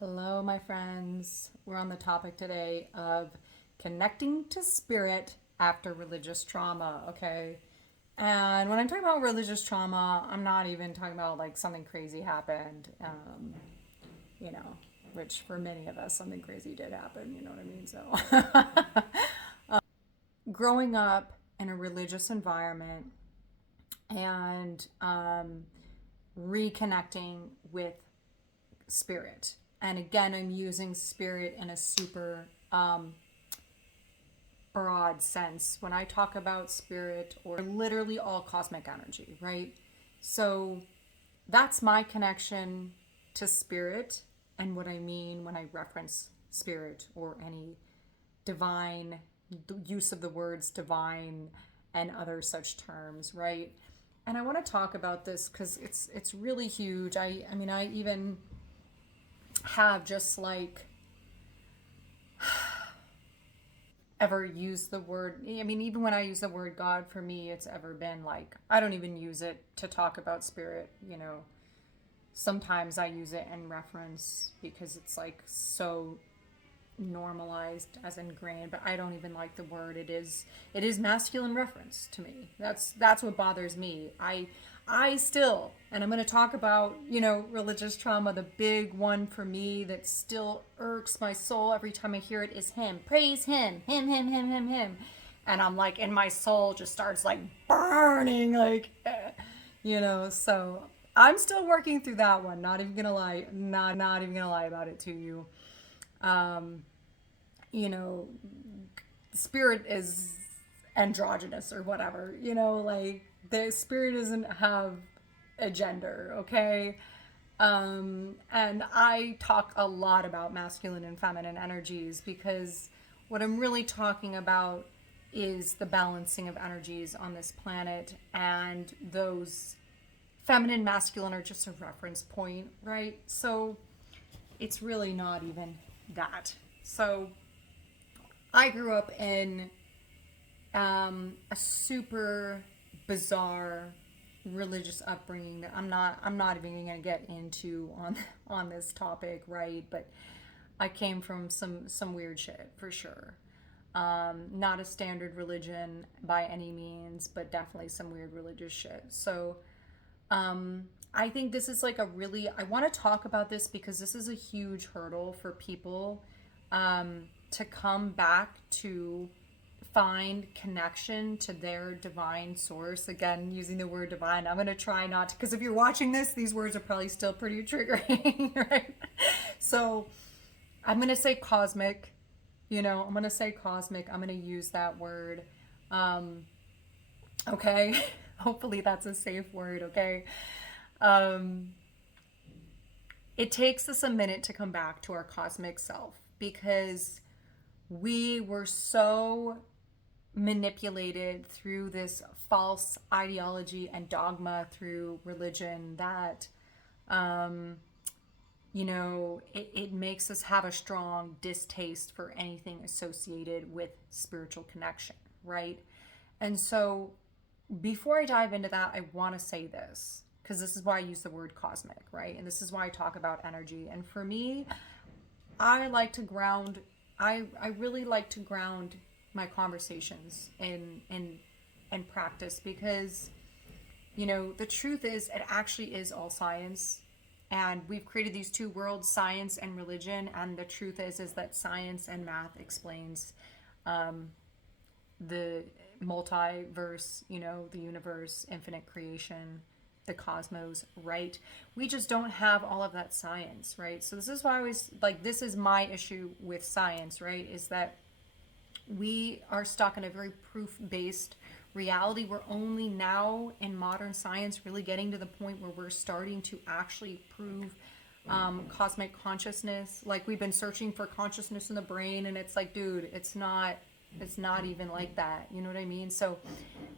Hello, my friends. We're on the topic today of connecting to spirit after religious trauma, okay? And when I'm talking about religious trauma, I'm not even talking about like something crazy happened, you know, which for many of us, something crazy did happen, you know what I mean? So, growing up in a religious environment and reconnecting with spirit. And again, I'm using spirit in a super broad sense. When I talk about spirit, or literally all cosmic energy, right? So that's my connection to spirit, and what I mean when I reference spirit or any divine use of the words divine and other such terms, right? And I want to talk about this because it's really huge. I mean, I even have just like ever used the word. I mean, even when I use the word God, for me it's ever been like I don't even use it to talk about spirit, you know. Sometimes I use it in reference because it's like so normalized as ingrained, but I don't even like the word. It is masculine reference to me. That's what bothers me. I still, and I'm going to talk about, religious trauma. The big one for me that still irks my soul every time I hear it is him. Praise him. Him. And I'm like, and my soul just starts like burning, like, so I'm still working through that one. Not even gonna lie. Not even gonna lie about it to you. You know, spirit is androgynous or whatever, like the spirit doesn't have a gender, okay? And I talk a lot about masculine and feminine energies because what I'm really talking about is the balancing of energies on this planet, and those feminine masculine are just a reference point, right? So it's really not even that. So I grew up in a super bizarre religious upbringing that I'm not even going to get into on this topic, right? But I came from some weird shit for sure. Not a standard religion by any means, but definitely some weird religious shit. So I think this is like I want to talk about this because this is a huge hurdle for people to come back to find connection to their divine source. Again, using the word divine, I'm going to try not to, because if you're watching this, these words are probably still pretty triggering, right? So I'm going to say cosmic, I'm going to say cosmic. I'm going to use that word. Okay. Hopefully that's a safe word. Okay. Um, it takes us a minute to come back to our cosmic self because we were so manipulated through this false ideology and dogma through religion that it makes us have a strong distaste for anything associated with spiritual connection, right? And so before I dive into that, I want to say this because this is why I use the word cosmic, right? And this is why I talk about energy. And for me, I like to ground, I really like to ground my conversations in practice because, the truth is it actually is all science. And we've created these two worlds, science and religion. And the truth is that science and math explains the multiverse, the universe, infinite creation, the cosmos, right? We just don't have all of that science, right? So this is why I always like, this is my issue with science, right? Is that we are stuck in a very proof based reality. We're only now in modern science really getting to the point where we're starting to actually prove cosmic consciousness. Like we've been searching for consciousness in the brain, and it's like, dude, it's not even like that. You know what I mean? So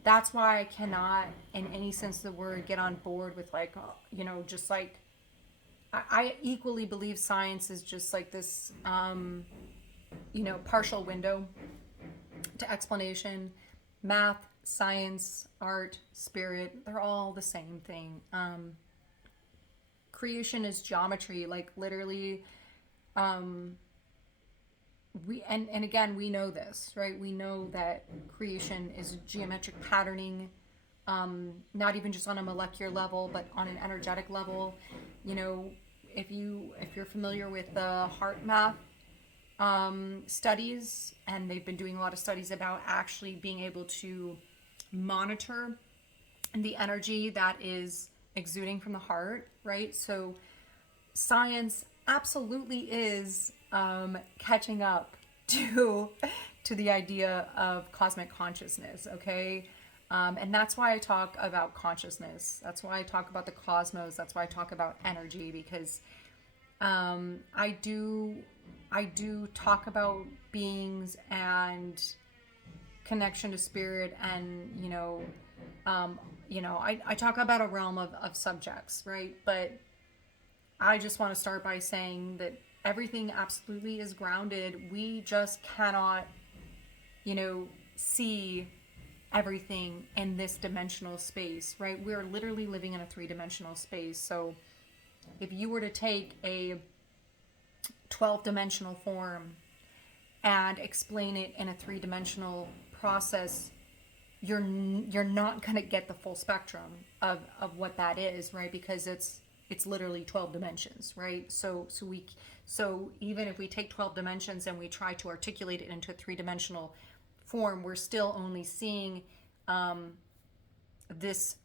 that's why I cannot, in any sense of the word, get on board with like, just like, I equally believe science is just like this, partial window to explanation. Math, science, art, spirit, they're all the same thing. Creation is geometry. Like literally, um, and again, we know this, right? We know that creation is geometric patterning, not even just on a molecular level, but on an energetic level. You know, if you're familiar with the heart math studies, and they've been doing a lot of studies about actually being able to monitor the energy that is exuding from the heart, right? So science absolutely is catching up to the idea of cosmic consciousness. Okay, and that's why I talk about consciousness. That's why I talk about the cosmos. That's why I talk about energy, because I do talk about beings and connection to spirit, and I talk about a realm of subjects, right? But I just want to start by saying that everything absolutely is grounded. We just cannot, see everything in this dimensional space, right? We're literally living in a three-dimensional space. So if you were to take a 12-dimensional form and explain it in a three-dimensional process, you're not going to get the full spectrum of what that is, right? Because it's literally 12 dimensions, right? So even if we take 12 dimensions and we try to articulate it into a three-dimensional form, we're still only seeing this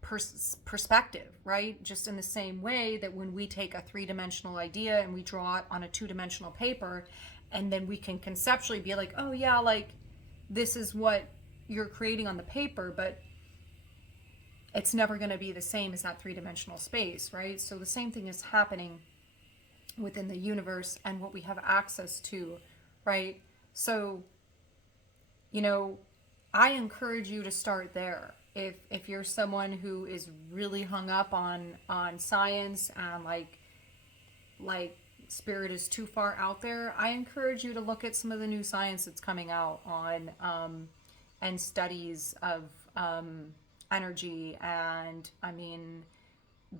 perspective, right? Just in the same way that when we take a three-dimensional idea and we draw it on a two-dimensional paper, and then we can conceptually be like, oh yeah, like this is what you're creating on the paper, but it's never going to be the same as that three-dimensional space, right? So the same thing is happening within the universe and what we have access to, right? So, I encourage you to start there. If you're someone who is really hung up on science and like spirit is too far out there, I encourage you to look at some of the new science that's coming out on and studies of energy, and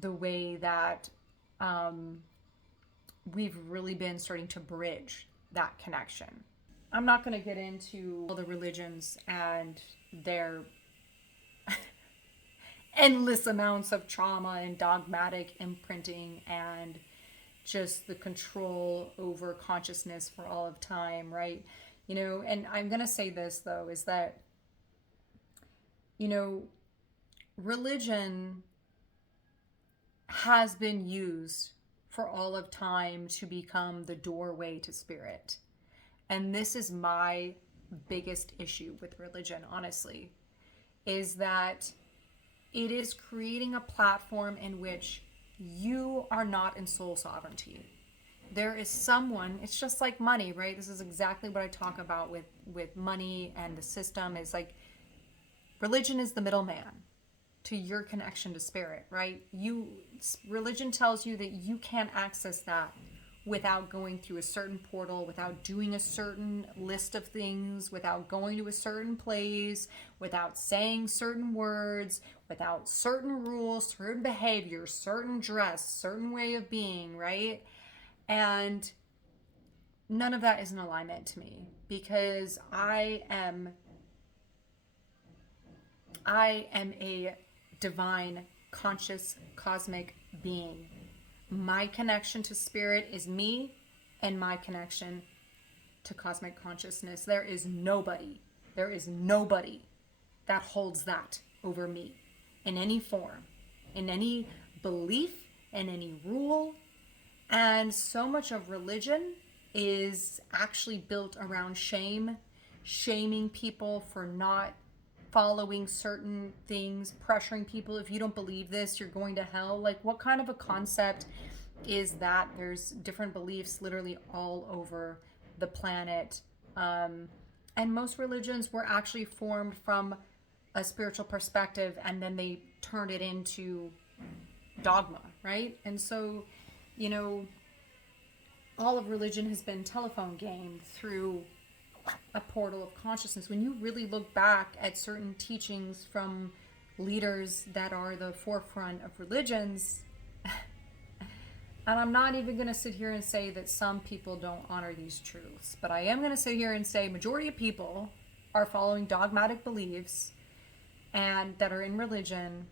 the way that we've really been starting to bridge that connection. I'm not going to get into all the religions and their endless amounts of trauma and dogmatic imprinting and just the control over consciousness for all of time, right? And I'm going to say this though, is that, religion has been used for all of time to become the doorway to spirit. And this is my biggest issue with religion, honestly, is that it is creating a platform in which you are not in soul sovereignty. There is someone, it's just like money, right? This is exactly what I talk about with money and the system, is like religion is the middleman to your connection to spirit, right? Religion tells you that you can't access that without going through a certain portal, without doing a certain list of things, without going to a certain place, without saying certain words, without certain rules, certain behavior, certain dress, certain way of being, right? And none of that is in alignment to me, because I am a divine, conscious, cosmic being. My connection to spirit is me and my connection to cosmic consciousness. There is nobody that holds that over me in any form, in any belief, in any rule. And so much of religion is actually built around shame, shaming people for not following certain things, pressuring people. If you don't believe this, you're going to hell. Like, what kind of a concept is that? There's different beliefs literally all over the planet. And most religions were actually formed from a spiritual perspective, and then they turned it into dogma, right? And so, all of religion has been telephone game through a portal of consciousness. When you really look back at certain teachings from leaders that are the forefront of religions, And I'm not even going to sit here and say that some people don't honor these truths, but I am going to sit here and say majority of people are following dogmatic beliefs and that are in religion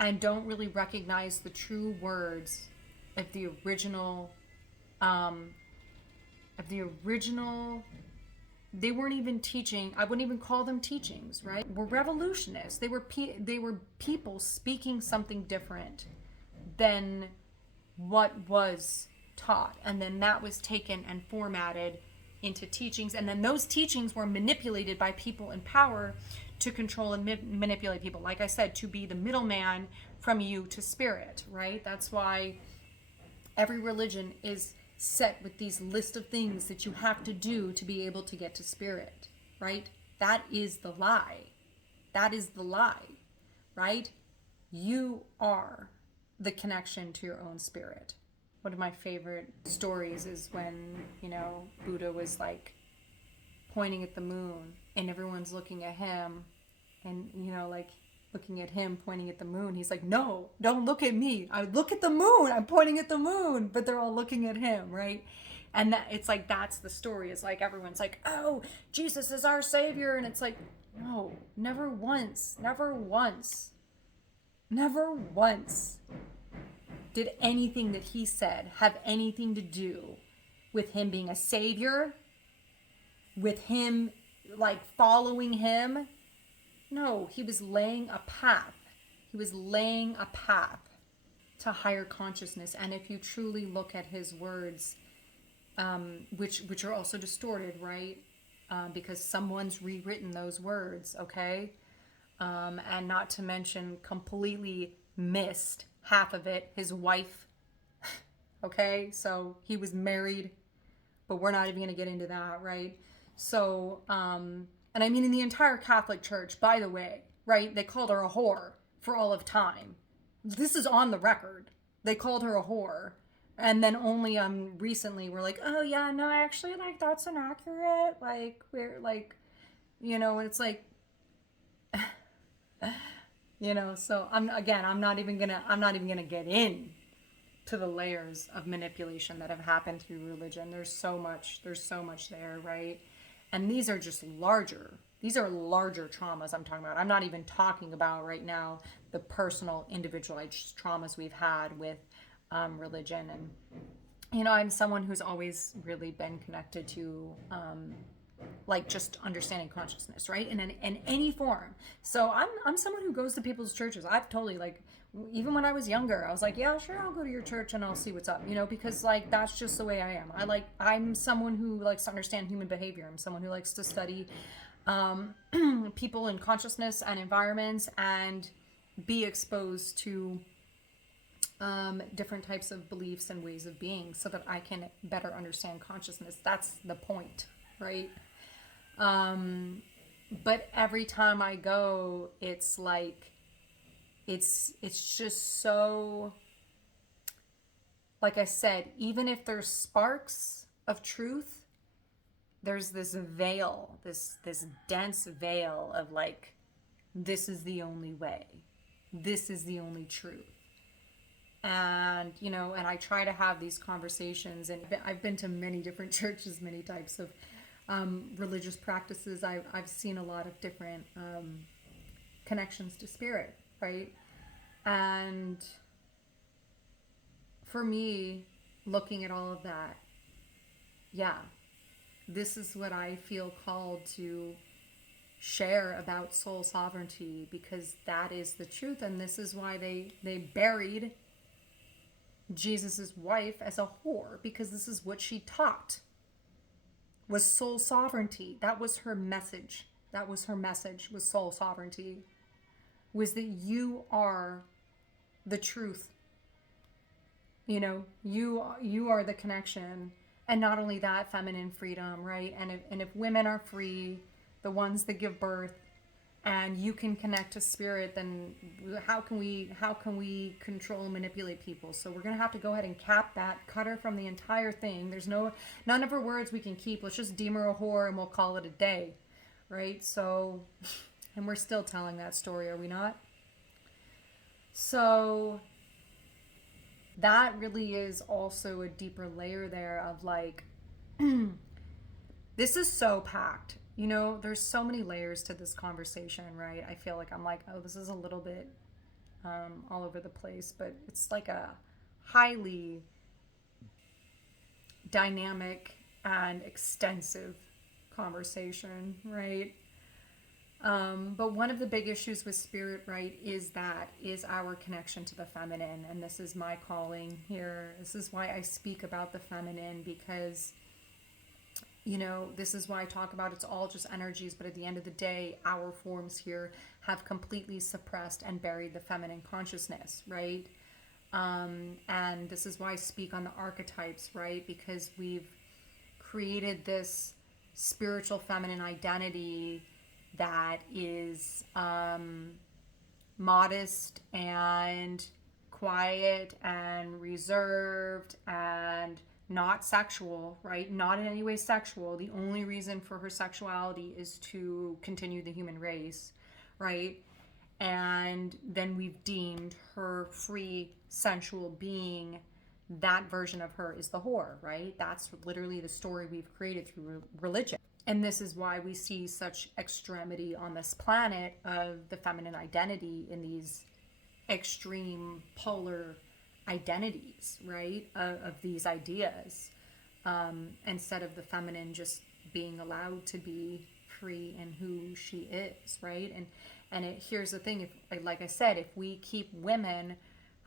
and don't really recognize the true words of the original they weren't even teaching. I wouldn't even call them teachings, right? Were revolutionists. They were people speaking something different than what was taught, and then that was taken and formatted into teachings, and then those teachings were manipulated by people in power to control and manipulate people, like I said, to be the middleman from you to spirit, right? That's why every religion is set with these list of things that you have to do to be able to get to spirit, right? That is the lie. That is the lie, right? You are the connection to your own spirit. One of my favorite stories is when, Buddha was like pointing at the moon and everyone's looking at him and, like looking at him pointing at the moon. He's like, no, don't look at me. I look at the moon. I'm pointing at the moon, but they're all looking at him, right? And that it's like, that's the story. It's like everyone's like, oh, Jesus is our savior. And it's like, no, never once did anything that he said have anything to do with him being a savior, with him like following him. No, he was laying a path. He was laying a path to higher consciousness. And if you truly look at his words, which are also distorted, right? Because someone's rewritten those words, okay? And not to mention completely missed half of it, his wife. Okay, so he was married, but we're not even going to get into that, right? So, and I mean in the entire Catholic Church, by the way, right? They called her a whore for all of time. This is on the record. They called her a whore. And then only recently we're like, oh yeah, no, actually, like, that's inaccurate. Like, we're like, and it's like, so I'm not even gonna get in to the layers of manipulation that have happened through religion. There's so much there, right? And these are larger traumas I'm talking about. I'm not even talking about right now the personal individualized traumas we've had with religion. And I'm someone who's always really been connected to like just understanding consciousness, right? In any form. So I'm someone who goes to people's churches. I've totally, like, even when I was younger, I was like, yeah, sure, I'll go to your church and I'll see what's up, because like that's just the way I am. I'm someone who likes to understand human behavior. I'm someone who likes to study people in consciousness and environments and be exposed to different types of beliefs and ways of being so that I can better understand consciousness. That's the point, right? But every time I go, it's like, it's just so, like I said, even if there's sparks of truth, there's this veil, this dense veil of like, this is the only way. This is the only truth. And, and I try to have these conversations, and I've been to many different churches, many types of religious practices. I've seen a lot of different connections to spirit, right? And for me, looking at all of that, yeah, this is what I feel called to share about soul sovereignty, because that is the truth. And this is why they buried Jesus's wife as a whore, because this is what she taught, was soul sovereignty. That was her message. Was soul sovereignty, was that you are the truth. You are the connection. And not only that, feminine freedom, right? And if women are free, the ones that give birth, and you can connect to spirit, then how can we control and manipulate people? So we're gonna have to go ahead and cap that, cut her from the entire thing. There's none of her words we can keep. Let's just deem her a whore and we'll call it a day, right? So, and we're still telling that story, are we not? So that really is also a deeper layer there of like, this is so packed. You know, there's so many layers to this conversation, right? I feel like I'm like, oh, this is a little bit all over the place, but it's like a highly dynamic and extensive conversation, right? But one of the big issues with spirit, right, is our connection to the feminine. And this is my calling here. This is why I speak about the feminine, because, you know, this is why I talk about it's all just energies. But at the end of the day, our forms here have completely suppressed and buried the feminine consciousness, right? And this is why I speak on the archetypes, right? Because we've created this spiritual feminine identity that is modest and quiet and reserved and not sexual, right? Not in any way sexual. The only reason for her sexuality is to continue the human race, right? And then we've deemed her free, sensual being. That version of her is the whore, right? That's literally the story we've created through religion. And this is why we see such extremity on this planet of the feminine identity in these extreme polar identities, right? Of these ideas. Instead of the feminine just being allowed to be free in who she is, right? Here's the thing, if, like I said, if we keep women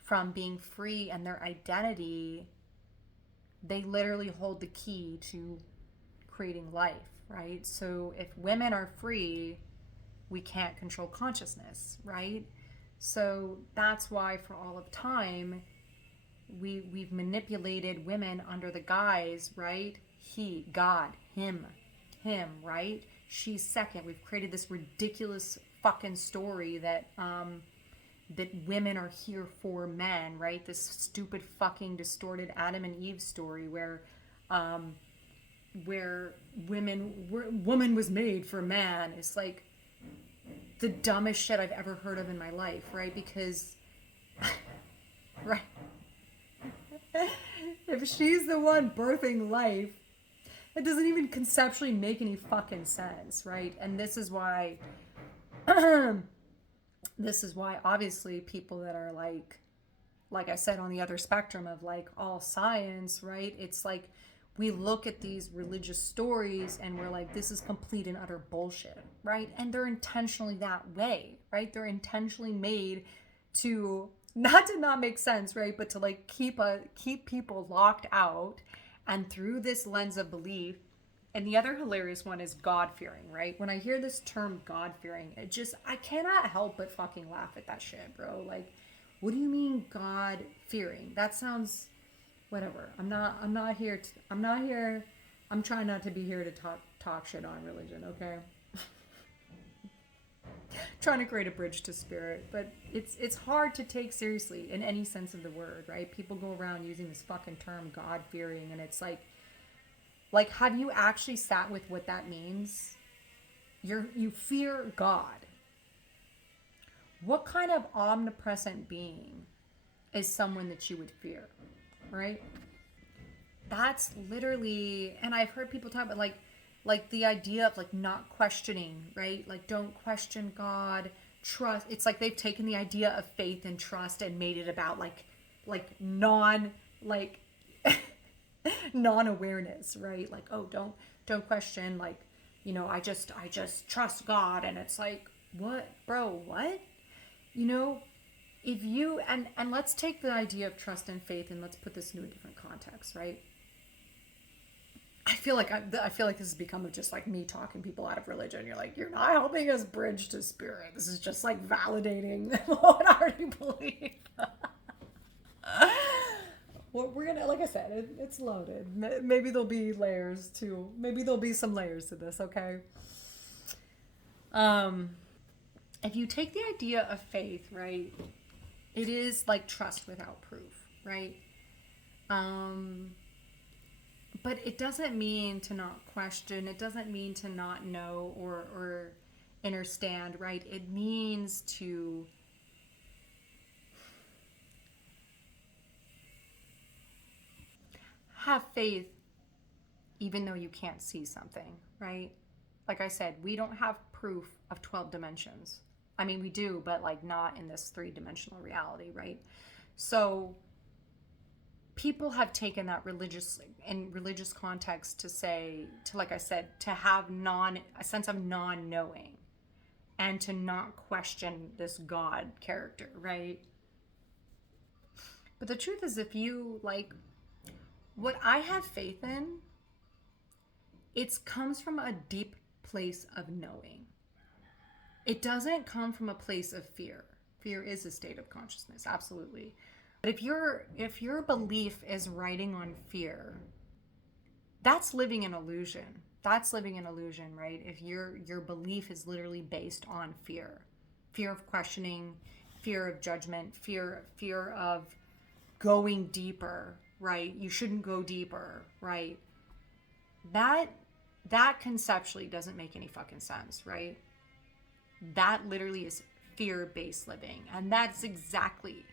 from being free and their identity, they literally hold the key to creating life, right? So if women are free, we can't control consciousness, right? So that's why for all of time we've manipulated women under the guise, right? He, God, him, right? She's second. We've created this ridiculous fucking story that that women are here for men, right? This stupid fucking distorted Adam and Eve story where woman was made for man. It's like the dumbest shit I've ever heard of in my life, right? Because right, if she's the one birthing life, it doesn't even conceptually make any fucking sense, right? And this is why obviously people that are like I said, on the other spectrum of like all science, right? It's like we look at these religious stories and we're like, this is complete and utter bullshit, right? And they're intentionally that way, right? They're intentionally made to not make sense, right? But to like keep people locked out and through this lens of belief. And the other hilarious one is God-fearing, right? When I hear this term God-fearing, I cannot help but fucking laugh at that shit, bro. Like, what do you mean God-fearing? That sounds, whatever. I'm trying not to be here to talk shit on religion, okay? Trying to create a bridge to spirit, but it's hard to take seriously in any sense of the word, right? People go around using this fucking term God-fearing, and it's like, have you actually sat with what that means? You fear God. What kind of omnipresent being is someone that you would fear, right? That's literally, and I've heard people talk about like the idea of like not questioning, right? Like don't question God, trust. It's like they've taken the idea of faith and trust and made it about like non like non-awareness, right? Like, oh, don't question, like, you know, I just trust God. And it's like, what, bro, what? You know, if you and let's take the idea of trust and faith and let's put this into a different context, right? I feel like this has become just like me talking people out of religion. You're like, you're not helping us bridge to spirit. This is just like validating what I already believe. Well, we're gonna, like I said, it's loaded. Maybe there'll be layers too. Maybe there'll be some layers to this. Okay. If you take the idea of faith, right, it is like trust without proof, right? But it doesn't mean to not question. It doesn't mean to not know or understand, right? It means to have faith even though you can't see something, right? Like I said, we don't have proof of 12 dimensions. I mean, we do, but like not in this 3-dimensional reality, right? So people have taken that in religious context to say, to, like I said, to have a sense of non-knowing and to not question this God character, right? But the truth is, if you like, what I have faith in, it comes from a deep place of knowing. It doesn't come from a place of fear. Fear is a state of consciousness, absolutely. But if your belief is riding on fear, that's living in illusion. That's living in illusion, right? If your belief is literally based on fear. Fear of questioning, fear of judgment, fear of going deeper, right? You shouldn't go deeper, right? That conceptually doesn't make any fucking sense, right? That literally is fear-based living. And that's exactly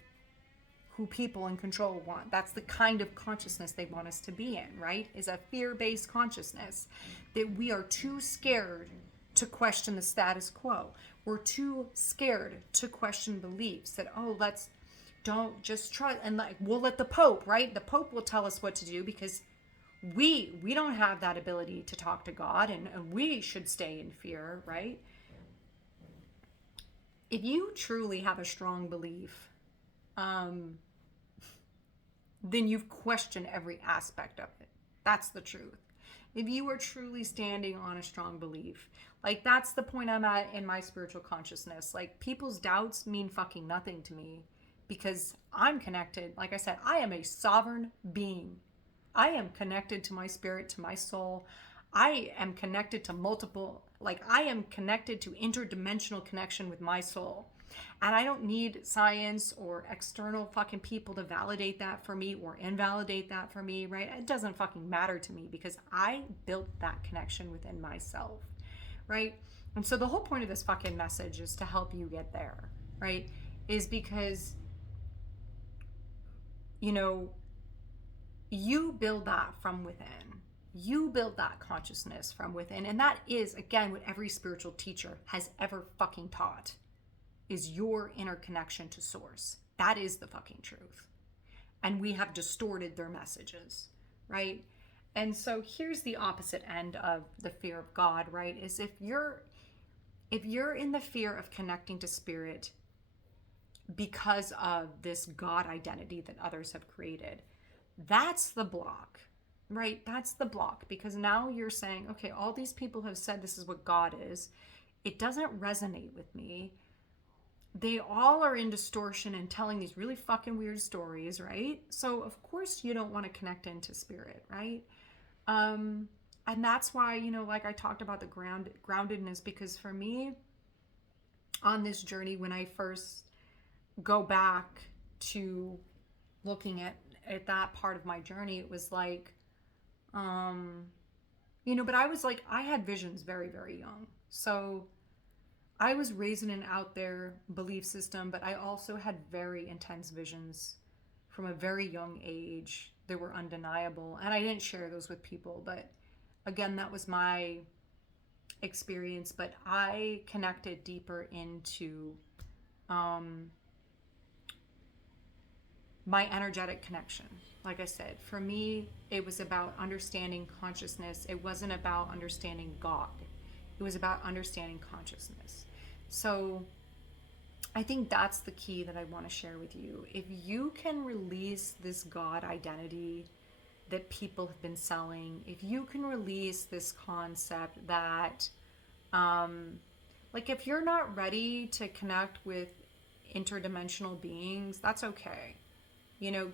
who people in control want. That's the kind of consciousness they want us to be in, right? Is a fear-based consciousness that we are too scared to question the status quo. We're too scared to question beliefs that, don't just trust. And like, we'll let the Pope, right? The Pope will tell us what to do because we don't have that ability to talk to God, and we should stay in fear, right? If you truly have a strong belief, then you've questioned every aspect of it. That's the truth. If you are truly standing on a strong belief, like that's the point I'm at in my spiritual consciousness. Like people's doubts mean fucking nothing to me because I'm connected. Like I said, I am a sovereign being. I am connected to my spirit, to my soul. I am connected to I am connected to interdimensional connection with my soul. And I don't need science or external fucking people to validate that for me or invalidate that for me, right? It doesn't fucking matter to me because I built that connection within myself, right? And so the whole point of this fucking message is to help you get there, right? Is because, you build that from within. You build that consciousness from within. And that is, again, what every spiritual teacher has ever fucking taught. Is your inner connection to source. That is the fucking truth. And we have distorted their messages, right? And so here's the opposite end of the fear of God, right? Is if you're in the fear of connecting to spirit because of this God identity that others have created, that's the block, right? That's the block, because now you're saying, okay, all these people have said this is what God is. It doesn't resonate with me. They all are in distortion and telling these really fucking weird stories, right? So of course you don't want to connect into spirit, right? And that's why, like I talked about the groundedness, because for me on this journey, when I first go back to looking at that part of my journey, it was like, but I was like, I had visions very, very young. So I was raised in an out there belief system, but I also had very intense visions from a very young age that were undeniable. And I didn't share those with people, but again, that was my experience. But I connected deeper into my energetic connection. Like I said, for me, it was about understanding consciousness. It wasn't about understanding God. It was about understanding consciousness. So I think that's the key that I want to share with you. If you can release this God identity that people have been selling, if you can release this concept that, if you're not ready to connect with interdimensional beings, that's okay.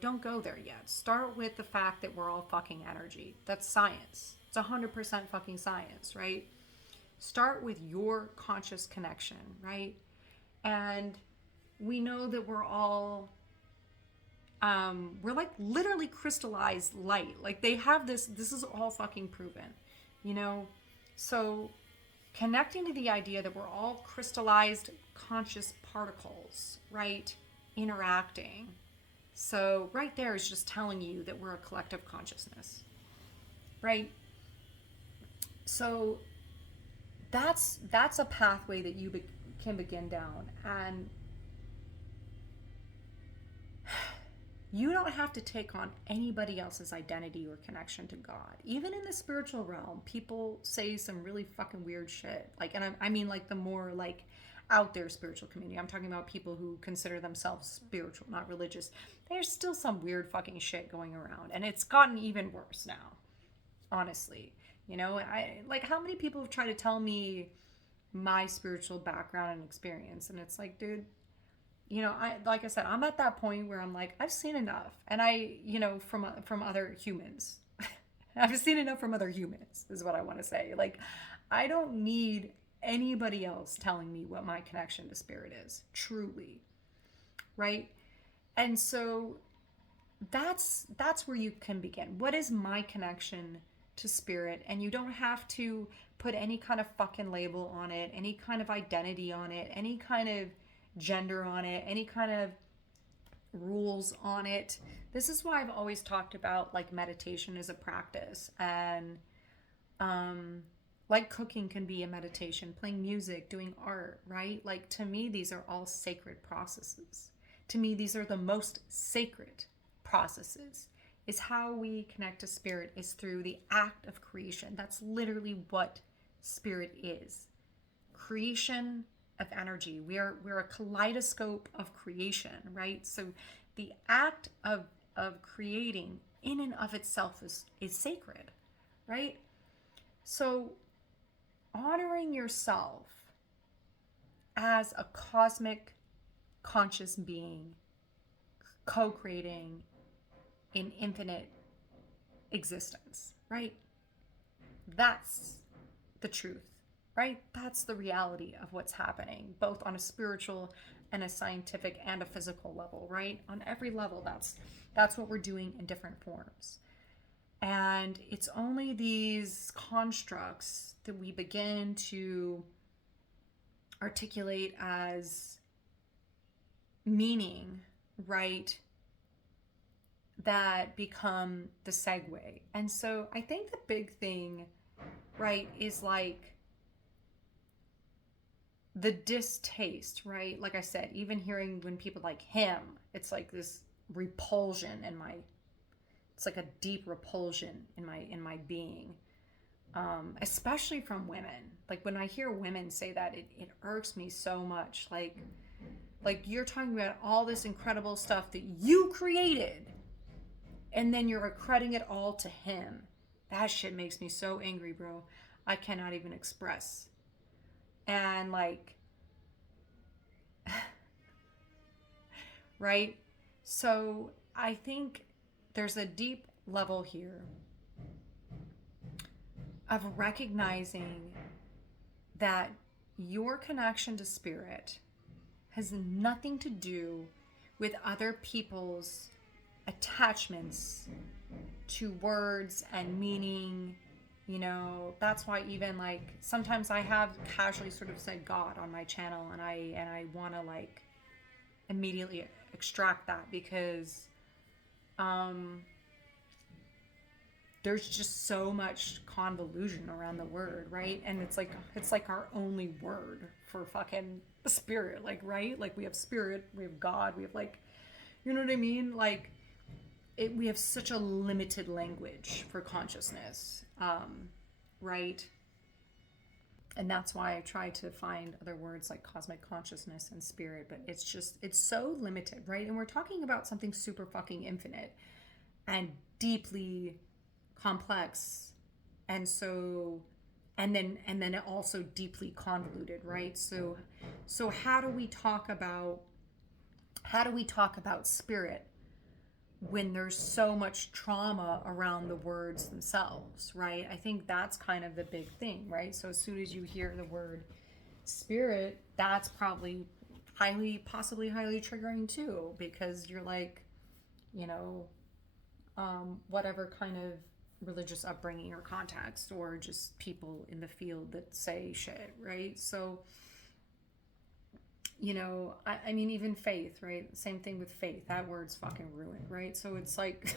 Don't go there yet. Start with the fact that we're all fucking energy. That's science. It's 100% fucking science, right? Start with your conscious connection, right? And we know that we're all, we're like literally crystallized light. Like they have this is all fucking proven, So connecting to the idea that we're all crystallized conscious particles, right? Interacting. So right there is just telling you that we're a collective consciousness, right? So that's a pathway that you can begin down, and you don't have to take on anybody else's identity or connection to God. Even in the spiritual realm, people say some really fucking weird shit. Like, and I mean, like, the more like out there spiritual community. I'm talking about people who consider themselves spiritual, not religious. There's still some weird fucking shit going around, and it's gotten even worse now. Honestly, you know, I like, how many people have tried to tell me my spiritual background and experience, and it's like, dude, you know, I, like I said, I'm at that point where I'm like, I've seen enough, and I, you know, from other humans, I've seen enough from other humans, is what I want to say. Like, I don't need anybody else telling me what my connection to spirit is, truly, right? And so that's where you can begin. What is my connection to spirit? And you don't have to put any kind of fucking label on it, any kind of identity on it, any kind of gender on it, any kind of rules on it. This is why I've always talked about like meditation as a practice, and like cooking can be a meditation, playing music, doing art, right? Like, to me, these are all sacred processes. To me, these are the most sacred processes. Is how we connect to spirit is through the act of creation. That's literally what spirit is. Creation of energy. We're a kaleidoscope of creation, right? So the act of creating in and of itself is sacred, right? So honoring yourself as a cosmic conscious being, co-creating in infinite existence, right? That's the truth, right? That's the reality of what's happening, both on a spiritual and a scientific and a physical level, right? On every level, that's what we're doing in different forms. And it's only these constructs that we begin to articulate as meaning, right, that become the segue. And so I think the big thing, right, is like the distaste, right? Like I said, even hearing when people like him, it's like this repulsion in my, it's like a deep repulsion in my being, especially from women. Like, when I hear women say that, it irks me so much. Like you're talking about all this incredible stuff that you created, and then you're accrediting it all to him. That shit makes me so angry, bro. I cannot even express. And like, right? So I think there's a deep level here of recognizing that your connection to spirit has nothing to do with other people's attachments to words and meaning. You know, that's why even like sometimes I have casually sort of said God on my channel, and I want to like immediately extract that, because there's just so much convolution around the word, right? And it's like our only word for fucking spirit, like, right? Like, we have spirit, we have God, we have like, you know what I mean? Like, we have such a limited language for consciousness, right? And that's why I try to find other words like cosmic consciousness and spirit, but it's so limited, right? And we're talking about something super fucking infinite and deeply complex, and so and then also deeply convoluted, right? So how do we talk about spirit when there's so much trauma around the words themselves, right? I think that's kind of the big thing, right? So as soon as you hear the word spirit, that's probably possibly highly triggering too, because you're like, you know, whatever kind of religious upbringing or context, or just people in the field that say shit, right? So I mean, even faith, right? Same thing with faith. That word's fucking ruined, right? So it's like,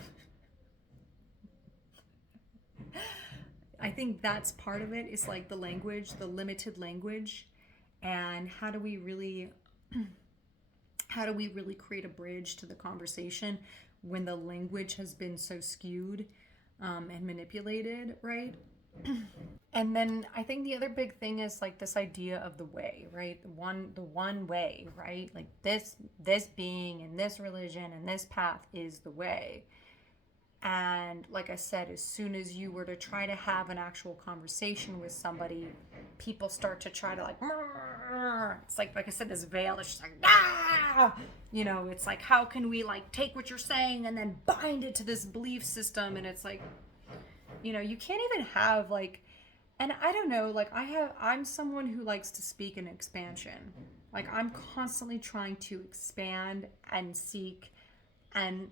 I think that's part of it. Is like the language, the limited language, and how do we really create a bridge to the conversation when the language has been so skewed and manipulated, right? And then I think the other big thing is like this idea of the way, right? The one way, right? Like this being and this religion and this path is the way. And like I said, as soon as you were to try to have an actual conversation with somebody, people start to try to like, it's like I said, this veil is just like, ah! It's like, how can we like take what you're saying and then bind it to this belief system? And it's like, you can't even have like, and I don't know, like I'm someone who likes to speak in expansion. Like I'm constantly trying to expand and seek and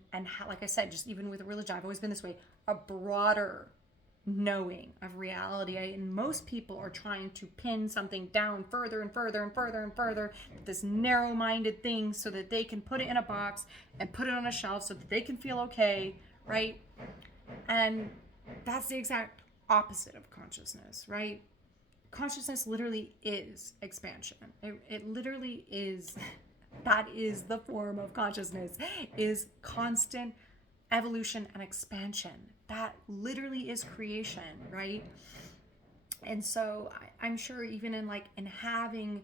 like I said, just even with religion, I've always been this way, a broader knowing of reality. And most people are trying to pin something down further and further and further and further, this narrow-minded thing, so that they can put it in a box and put it on a shelf so that they can feel okay, right? And that's the exact opposite of consciousness, right? Consciousness literally is expansion. It literally is, that is the form of consciousness, is constant evolution and expansion. That literally is creation, right? And so I'm sure even in having,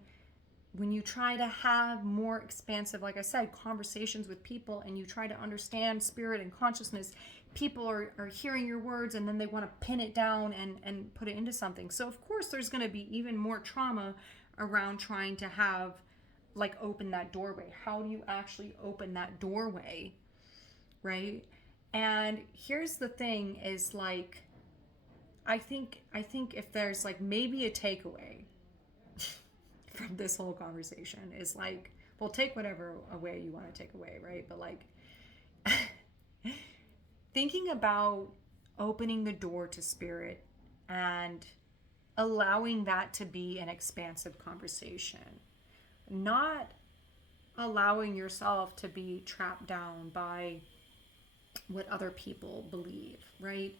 when you try to have more expansive, like I said, conversations with people, and you try to understand spirit and consciousness, people are hearing your words and then they want to pin it down and put it into something. So of course there's going to be even more trauma around trying to have like open that doorway. How do you actually open that doorway, right? And here's the thing is like, I think if there's like maybe a takeaway from this whole conversation is like, well, take whatever away you want to take away, right? But like thinking about opening the door to spirit and allowing that to be an expansive conversation, not allowing yourself to be trapped down by what other people believe, right?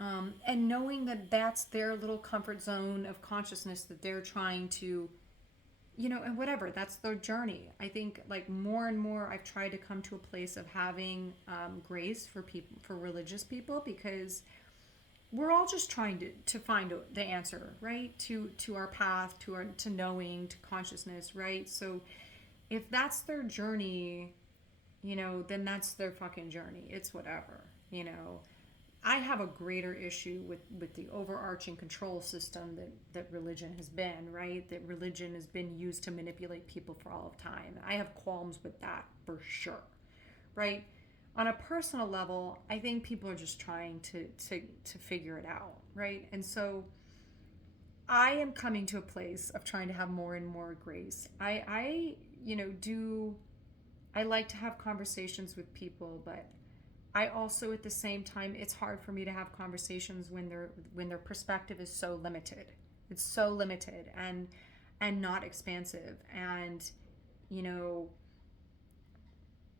And knowing that that's their little comfort zone of consciousness that they're trying to, and whatever, that's their journey. I think like more and more I've tried to come to a place of having grace for people, for religious people, because we're all just trying to find the answer, right? To our path, to knowing, to consciousness, right? So if that's their journey, then that's their fucking journey. It's whatever, I have a greater issue with the overarching control system that religion has been, right? That religion has been used to manipulate people for all of time. I have qualms with that for sure, right? On a personal level, I think people are just trying to figure it out, right? And so I am coming to a place of trying to have more and more grace. I like to have conversations with people, but I also at the same time, it's hard for me to have conversations when their perspective is so limited. It's so limited and not expansive. And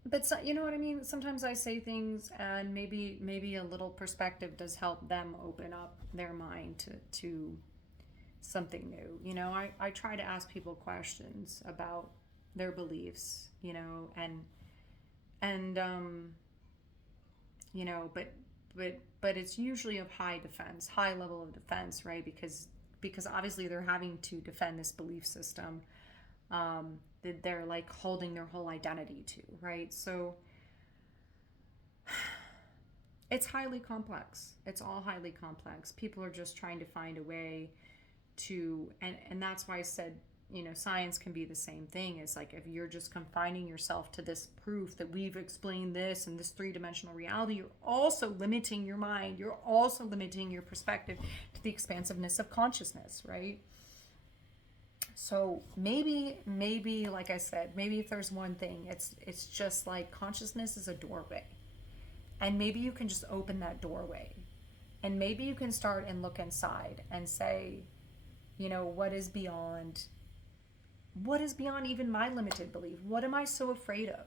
but so, you know what I mean? Sometimes I say things and maybe a little perspective does help them open up their mind to something new. I try to ask people questions about their beliefs, and but it's usually of high level of defense, right? Because obviously they're having to defend this belief system that they're like holding their whole identity to, right? So it's highly complex. It's all highly complex. People are just trying to find a way to, and that's why I said, science can be the same thing. It's like if you're just confining yourself to this proof that we've explained this and this three-dimensional reality, you're also limiting your mind. You're also limiting your perspective to the expansiveness of consciousness, right? So maybe, like I said, maybe if there's one thing, it's just like consciousness is a doorway. And maybe you can just open that doorway. And maybe you can start and look inside and say, what is beyond What is beyond even my limited belief? What am I so afraid of?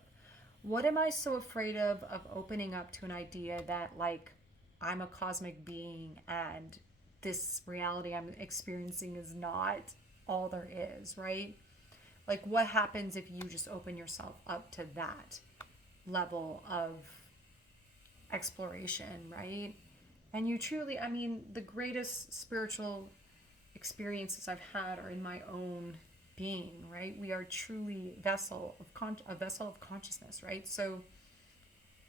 What am I so afraid of opening up to an idea that, like, I'm a cosmic being and this reality I'm experiencing is not all there is, right? Like, what happens if you just open yourself up to that level of exploration, right? And you truly, I mean, the greatest spiritual experiences I've had are in my own being, right? We are truly a vessel of consciousness, right? So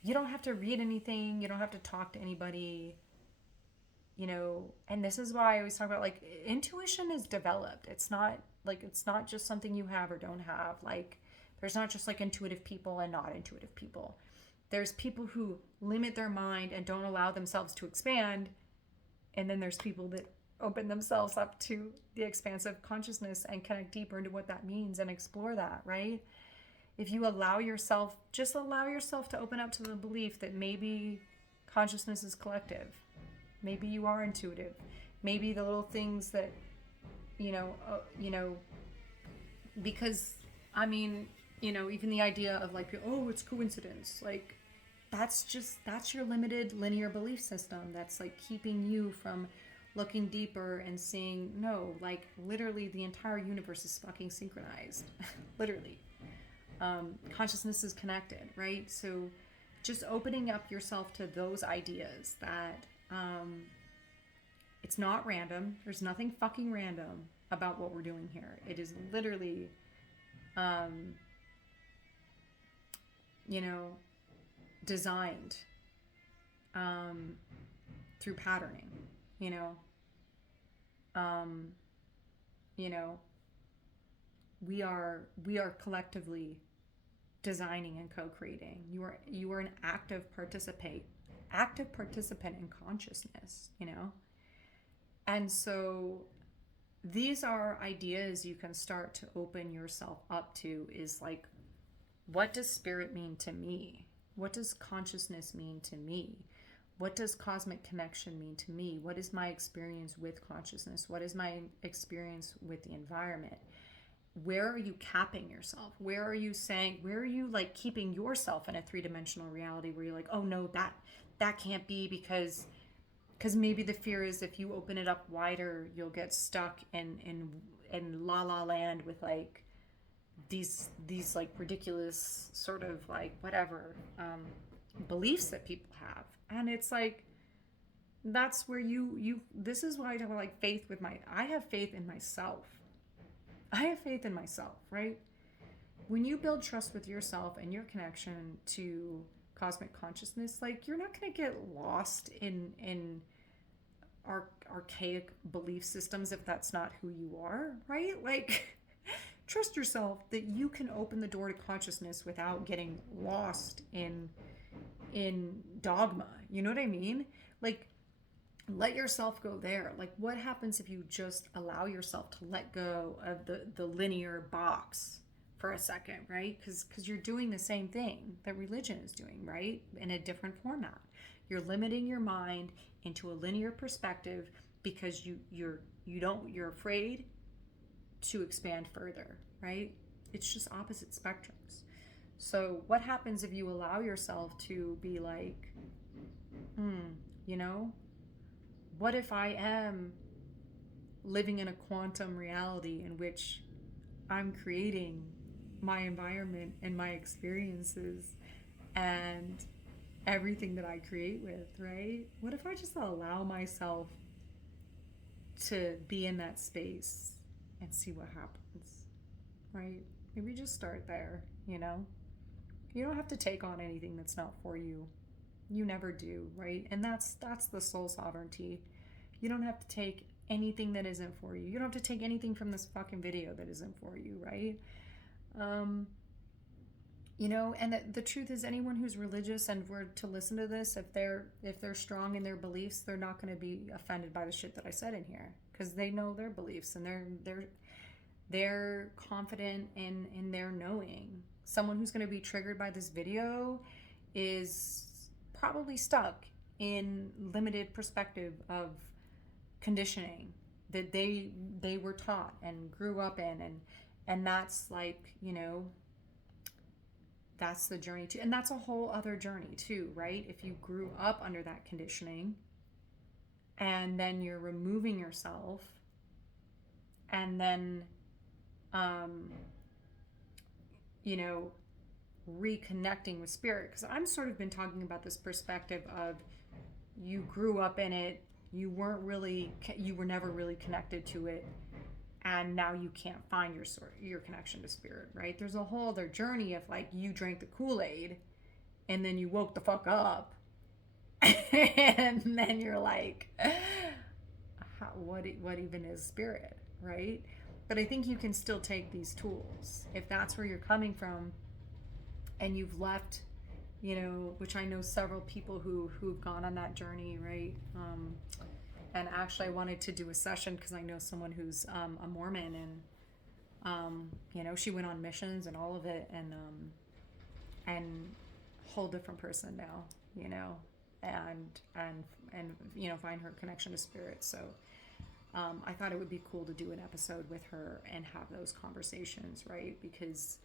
you don't have to read anything, you don't have to talk to anybody, you know. And this is why I always talk about, like, intuition is developed. It's not just something you have or don't have. Like, there's not just like intuitive people and not intuitive people. There's people who limit their mind and don't allow themselves to expand, and then there's people that open themselves up to the expansive consciousness and connect deeper into what that means and explore that, right? If you just allow yourself to open up to the belief that maybe consciousness is collective. Maybe you are intuitive. Maybe the little things that, because, I mean, even the idea of, like, oh, it's coincidence. Like, that's your limited linear belief system that's, like, keeping you from looking deeper and seeing, no, like, literally the entire universe is fucking synchronized. Literally. Consciousness is connected, right? So just opening up yourself to those ideas that it's not random. There's nothing fucking random about what we're doing here. It is literally, designed through patterning, you know. Um, you know, we are collectively designing and co-creating. You are an active participant in consciousness, you know. And so these are ideas you can start to open yourself up to, is like, what does spirit mean to me? What does consciousness mean to me? What does cosmic connection mean to me? What is my experience with consciousness? What is my experience with the environment? Where are you capping yourself? Where are you like keeping yourself in a three-dimensional reality where you're like, oh no, that can't be, because maybe the fear is if you open it up wider, you'll get stuck in la la land with, like, these like ridiculous sort of, like, whatever beliefs that people have. And it's like, that's where you this is why I talk about, like, I have faith in myself. I have faith in myself, right? When you build trust with yourself and your connection to cosmic consciousness, like, you're not going to get lost in archaic belief systems if that's not who you are, right? Like, trust yourself that you can open the door to consciousness without getting lost in dogma. You know what I mean? Like, let yourself go there. Like, what happens if you just allow yourself to let go of the linear box for a second, right? Because you're doing the same thing that religion is doing, right? In a different format. You're limiting your mind into a linear perspective because you're afraid to expand further, right? It's just opposite spectrums. So what happens if you allow yourself to be like, what if I am living in a quantum reality in which I'm creating my environment and my experiences and everything that I create with, right? What if I just allow myself to be in that space and see what happens, right? Maybe just start there, you know? You don't have to take on anything that's not for you. You never do, right? And that's the soul sovereignty. You don't have to take anything that isn't for you. You don't have to take anything from this fucking video that isn't for you, right? And the truth is, anyone who's religious and were to listen to this, if they're strong in their beliefs, they're not going to be offended by the shit that I said in here, because they know their beliefs and they're confident in their knowing. Someone who's going to be triggered by this video is probably stuck in limited perspective of conditioning that they were taught and grew up in, And that's like, that's the journey too. And that's a whole other journey too, right? If you grew up under that conditioning and then you're removing yourself and then, you know, reconnecting with spirit. Because I'm sort of been talking about this perspective of you grew up in it, you were never really connected to it, and now you can't find your connection to spirit, right? There's a whole other journey of like you drank the Kool-Aid and then you woke the fuck up and then you're like, what even is spirit, right? But I think you can still take these tools if that's where you're coming from and you've left, which I know several people who've gone on that journey, right? And actually I wanted to do a session because I know someone who's a Mormon, and she went on missions and all of it, and whole different person now, and find her connection to spirit. So I thought it would be cool to do an episode with her and have those conversations, right? Because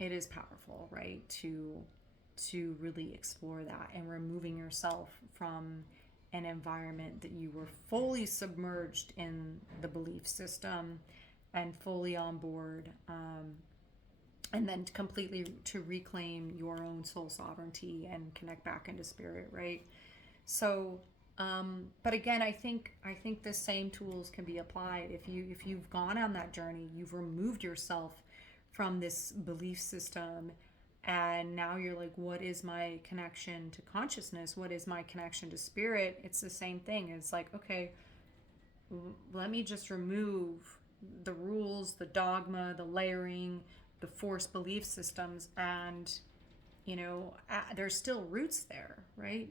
it is powerful, right? To really explore that and removing yourself from an environment that you were fully submerged in the belief system and fully on board, and then completely to reclaim your own soul sovereignty and connect back into spirit, right? So but again, I think the same tools can be applied if you've gone on that journey, you've removed yourself from this belief system, and now you're like, what is my connection to consciousness? What is my connection to spirit? It's the same thing. It's like, okay, let me just remove the rules, the dogma, the layering, the forced belief systems, and there's still roots there, right?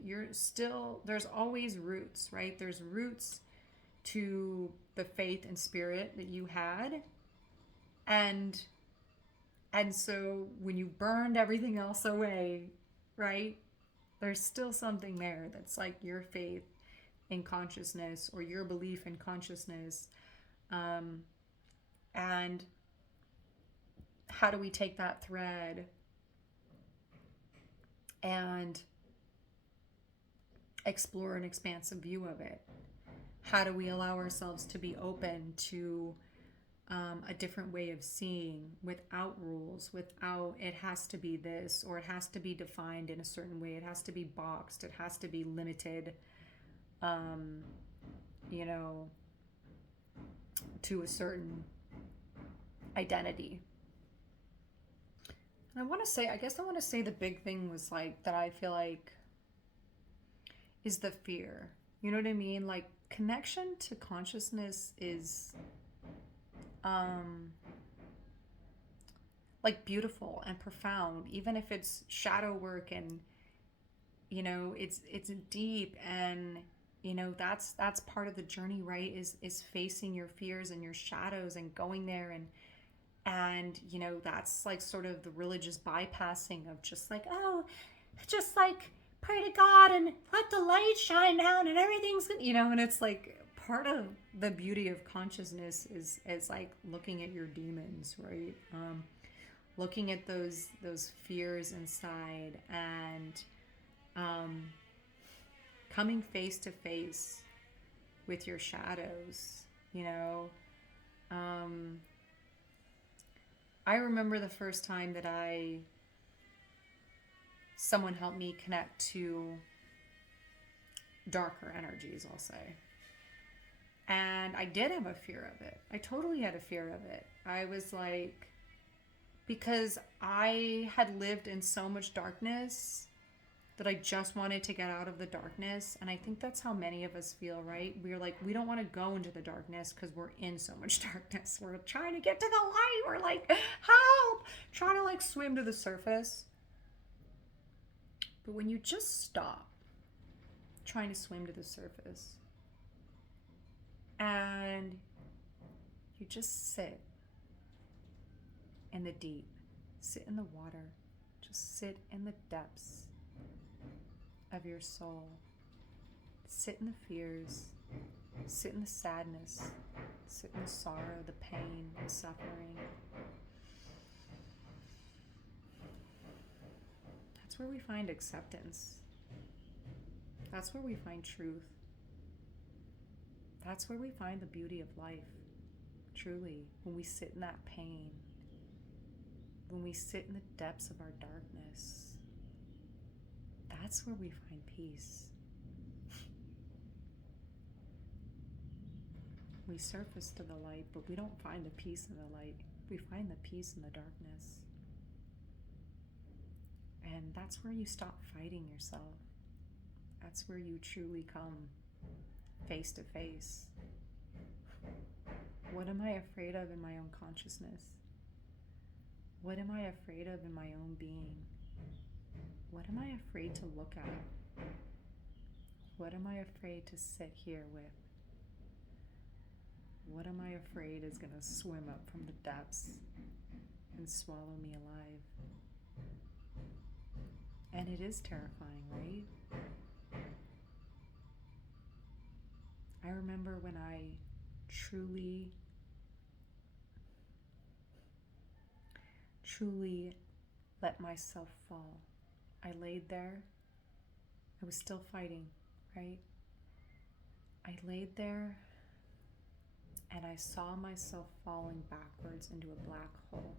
There's always roots, right? There's roots to the faith and spirit that you had, and so when you burned everything else away, right, there's still something there that's like your faith in consciousness or your belief in consciousness. And how do we take that thread and explore an expansive view of it? How do we allow ourselves to be open to a different way of seeing, without rules, without it has to be this, or it has to be defined in a certain way, it has to be boxed, it has to be limited, to a certain identity. And I guess I want to say the big thing was like that I feel like is the fear. You know what I mean? Like connection to consciousness is like beautiful and profound, even if it's shadow work, and it's deep, and that's part of the journey, right? Is facing your fears and your shadows and going there, and that's like sort of the religious bypassing of just like, oh, just like pray to God and let the light shine down and everything's good, and it's like part of the beauty of consciousness is like looking at your demons, right? Looking at those fears inside, and coming face to face with your shadows. I remember the first time that someone helped me connect to darker energies, I'll say. And I did have a fear of it. I totally had a fear of it. I was like, because I had lived in so much darkness that I just wanted to get out of the darkness. And I think that's how many of us feel, right? We're like, we don't want to go into the darkness because we're in so much darkness. We're trying to get to the light. We're like, help! Trying to like swim to the surface. But when you just stop trying to swim to the surface and you just sit in the deep, sit in the water, just sit in the depths of your soul, sit in the fears, Sit in the sadness. Sit in the sorrow, the pain, the suffering. That's where we find acceptance. That's where we find truth. That's where we find the beauty of life. Truly, when we sit in that pain, when we sit in the depths of our darkness, that's where we find peace. We surface to the light, but we don't find the peace in the light. We find the peace in the darkness. And that's where you stop fighting yourself. That's where you truly come face to face. What am I afraid of in my own consciousness? What am I afraid of in my own being? What am I afraid to look at? What am I afraid to sit here with? What am I afraid is going to swim up from the depths and swallow me alive? And it is terrifying, right? I remember when I truly let myself fall. I laid there. I was still fighting, right? I laid there and I saw myself falling backwards into a black hole.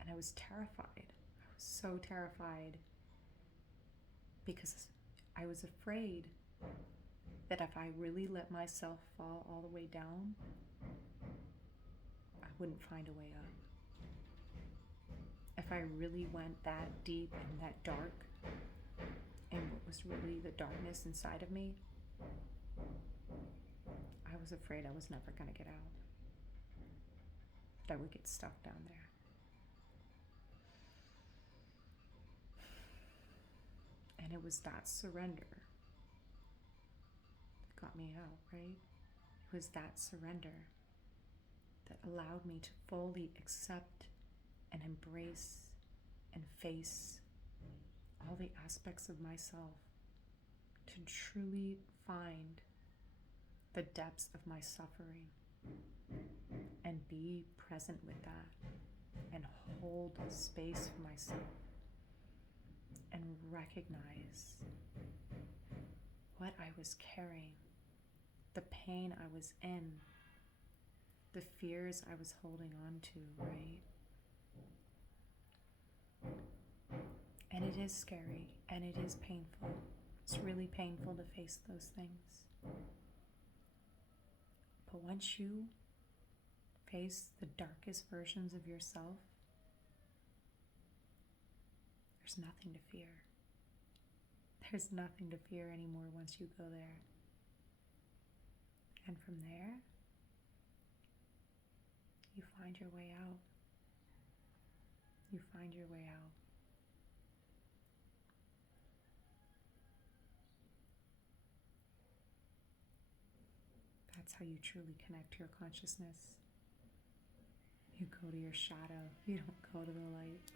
And I was terrified. I was so terrified because I was afraid that if I really let myself fall all the way down, I wouldn't find a way up. If I really went that deep and that dark, and what was really the darkness inside of me, I was afraid I was never going to get out. That I would get stuck down there. And it was that surrender that got me out, right? It was that surrender that allowed me to fully accept and embrace and face all the aspects of myself, to truly find the depths of my suffering and be present with that and hold space for myself and recognize what I was carrying, the pain I was in, the fears I was holding on to, right? And it is scary and it is painful. It's really painful to face those things. But once you face the darkest versions of yourself, there's nothing to fear. There's nothing to fear anymore once you go there. And from there, you find your way out. You find your way out. That's how you truly connect to your consciousness. You go to your shadow. You don't go to the light.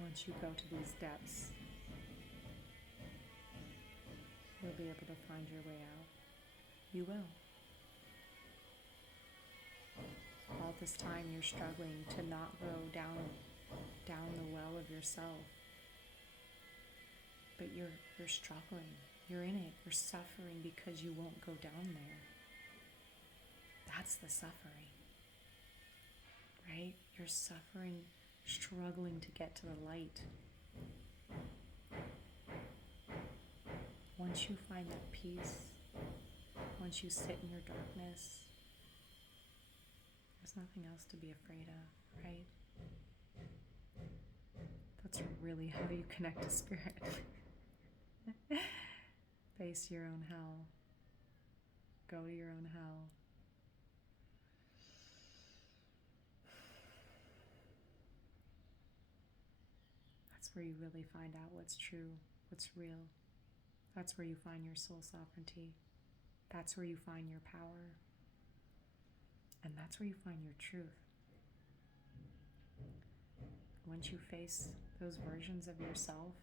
Once you go to these depths, you'll be able to find your way out. You will. All this time you're struggling to not go down the well of yourself. But you're struggling. You're in it. You're suffering because you won't go down there. That's the suffering. Right? You're suffering, struggling to get to the light. Once you find that peace, once you sit in your darkness, there's nothing else to be afraid of, right? That's really how you connect to spirit. Face your own hell. Go to your own hell. That's where you really find out what's true, what's real. That's where you find your soul sovereignty. That's where you find your power. And that's where you find your truth. once you face those versions of yourself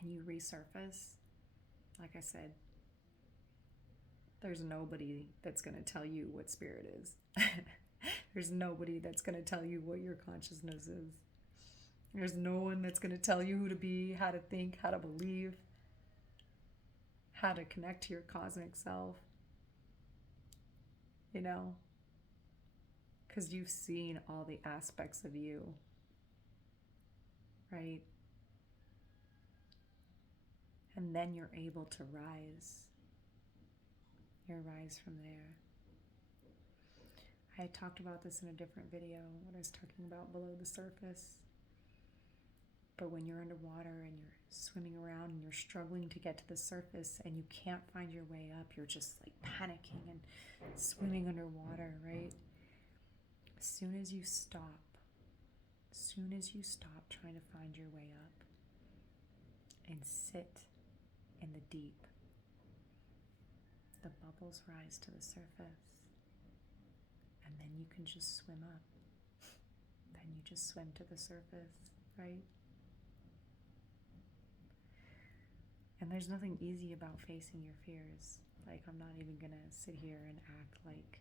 and you resurface, like I said, there's nobody that's going to tell you what spirit is. There's nobody that's going to tell you what your consciousness is. There's no one that's going to tell you who to be, how to think, how to believe, how to connect to your cosmic self. You know? Because you've seen all the aspects of you. Right? And then you're able to rise. You rise from there. I talked about this in a different video when I was talking about below the surface. But when you're underwater and you're swimming around and you're struggling to get to the surface and you can't find your way up, you're just like panicking and swimming underwater, right? As soon as you stop trying to find your way up and sit in the deep, the bubbles rise to the surface. And then you can just swim up. Then you just swim to the surface, right? And there's nothing easy about facing your fears. Like, I'm not even gonna sit here and act like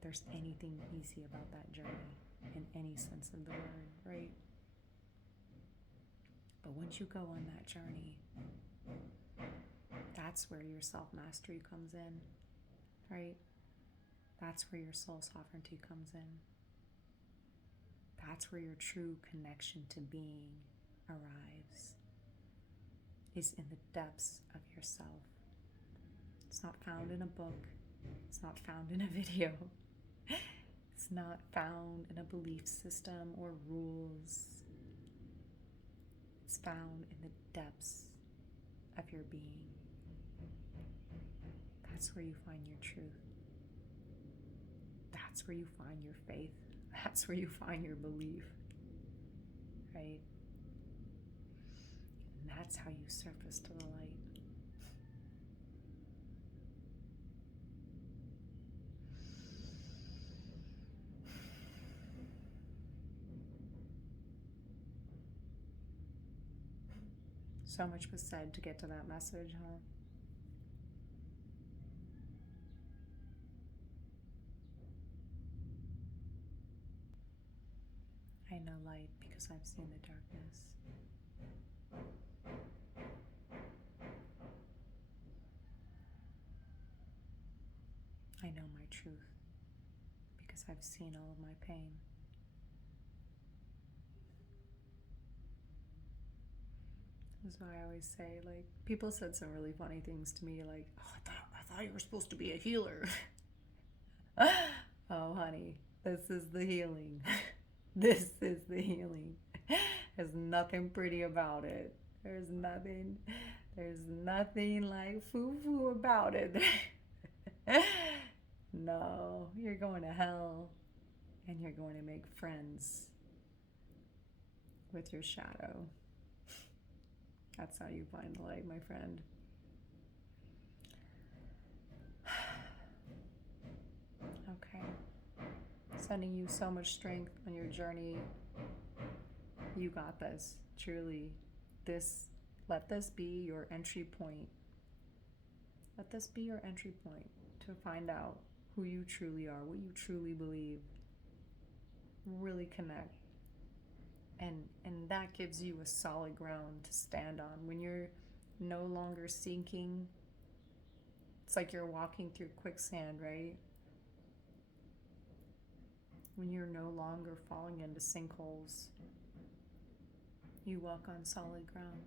there's anything easy about that journey in any sense of the word, right? But once you go on that journey, that's where your self-mastery comes in, right? That's where your soul sovereignty comes in. That's where your true connection to being arrives, is in the depths of yourself. It's not found in a book. It's not found in a video. It's not found in a belief system or rules. It's found in the depths of your being. That's where you find your truth. That's where you find your faith. That's where you find your belief, right? And that's how you surface to the light. So much was said to get to that message, huh? I know light because I've seen the darkness. I know my truth because I've seen all of my pain. That's why I always say, like, people said some really funny things to me, like, oh, I thought you were supposed to be a healer. Oh, honey, this is the healing. This is the healing. There's nothing pretty about it. There's nothing like foo-foo about it. No, you're going to hell and you're going to make friends with your shadow. That's how you find the light, my friend. Okay. Sending you so much strength on your journey. You got this, truly. Let this be your entry point. Let this be your entry point to find out who you truly are, what you truly believe. Really connect. And that gives you a solid ground to stand on. When you're no longer sinking, it's like you're walking through quicksand, right? When you're no longer falling into sinkholes, you walk on solid ground.